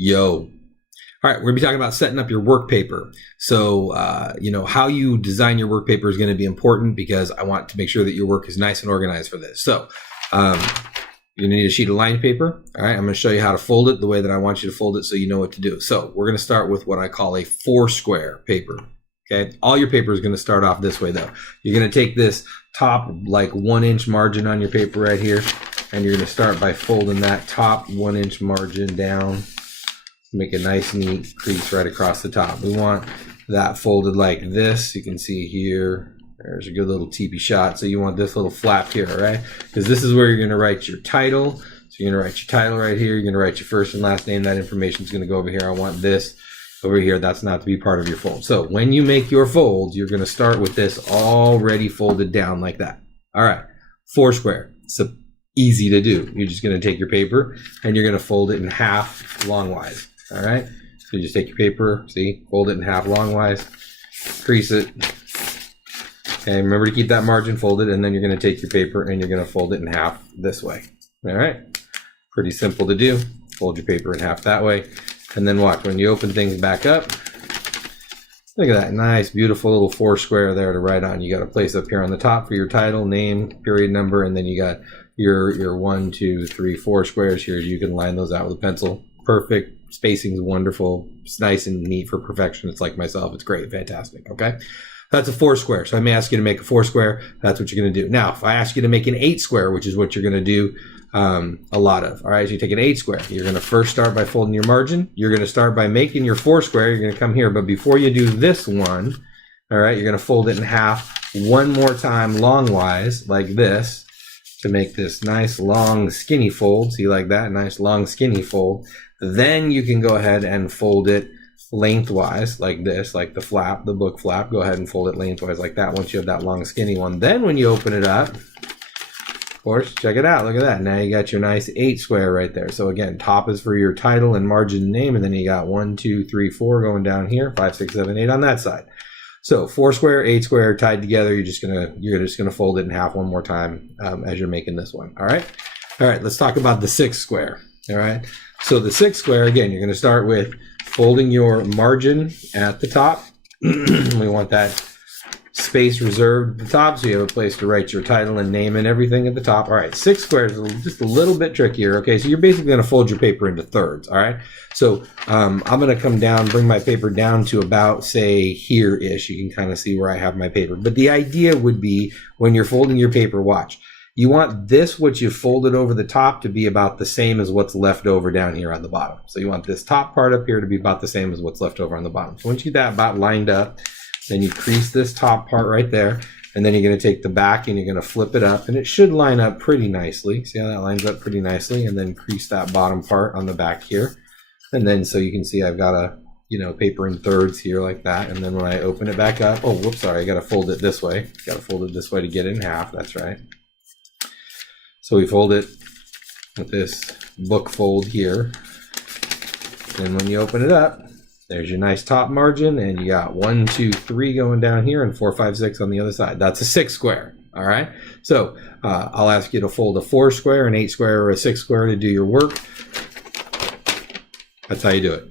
Yo. All right, we're going to be talking about setting up your work paper. So, how you design your work paper is going to be important because I want to make sure that your work is nice and organized for this. So, you're going to need a sheet of line paper. All right, I'm going to show you how to fold it the way that I want you to fold it so you know what to do. So, we're going to start with what I call a 4-square paper. Okay, all your paper is going to start off this way though. You're going to take this top like 1-inch margin on your paper right here, and you're going to start by folding that top 1-inch margin down. Make a nice neat crease right across the top. We want that folded like this. You can see here, there's a good little teepee shot. So you want this little flap here, right? Because this is where you're going to write your title. So you're going to write your title right here. You're going to write your first and last name. That information is going to go over here. I want this over here. That's not to be part of your fold. So when you make your folds, you're going to start with this already folded down like that. All right, 4-square. So easy to do. You're just going to take your paper and you're going to fold it in half longwise. All right, so you just take your paper, see, fold it in half longwise, crease it. Okay, remember to keep that margin folded, and then you're going to take your paper and you're going to fold it in half this way. All right, pretty simple to do. Fold your paper in half that way, and then watch when you open things back up. Look at that nice, beautiful little 4-square there to write on. You got a place up here on the top for your title, name, period number, and then you got your 1, 2, 3, 4 squares here. You can line those out with a pencil. Perfect. Spacing is wonderful. It's nice and neat for perfection. It's like myself. It's great. Fantastic. Okay. That's a 4-square. So I may ask you to make a 4-square. That's what you're going to do. Now, if I ask you to make an 8-square, which is what you're going to do a lot of. All right. So you take an 8-square. You're going to first start by folding your margin. You're going to start by making your 4-square. You're going to come here. But before you do this one, all right, you're going to fold it in half one more time longwise like this to make this nice long skinny fold. See, like that? Nice long skinny fold. Then you can go ahead and fold it lengthwise like this, like the flap, the book flap. Go ahead and fold it lengthwise like that once you have that long skinny one. Then when you open it up, of course, check it out. Look at that. Now you got your nice 8-square right there. So again, top is for your title and margin name, and then you got 1, 2, 3, 4 going down here, 5, 6, 7, 8 on that side. So 4-square, 8-square tied together. You're just gonna fold it in half one more time as you're making this one. All right. All right. Let's talk about the 6-square. All right. So the 6-square, again, you're going to start with folding your margin at the top. We want that space reserved at the top so you have a place to write your title and name and everything at the top. All right, 6-square is just a little bit trickier. Okay, so you're basically going to fold your paper into thirds. All right, so I'm going to come down, bring my paper down to about, say, here-ish. You can kind of see where I have my paper. But the idea would be when you're folding your paper, watch. You want this, what you folded over the top, to be about the same as what's left over down here on the bottom. So you want this top part up here to be about the same as what's left over on the bottom. So once you get that about lined up, then you crease this top part right there, and then you're going to take the back and you're going to flip it up, and it should line up pretty nicely. See how that lines up pretty nicely? And then crease that bottom part on the back here. And then so you can see I've got a, paper in thirds here like that. And then when I open it back up, oh, whoops, sorry, I got to fold it this way. Got to fold it this way to get it in half. That's right. So we fold it with this book fold here. And when you open it up, there's your nice top margin, and you got 1, 2, 3 going down here and 4, 5, 6 on the other side. That's a 6-square. All right. So I'll ask you to fold a 4-square, an 8-square, or a 6-square to do your work. That's how you do it.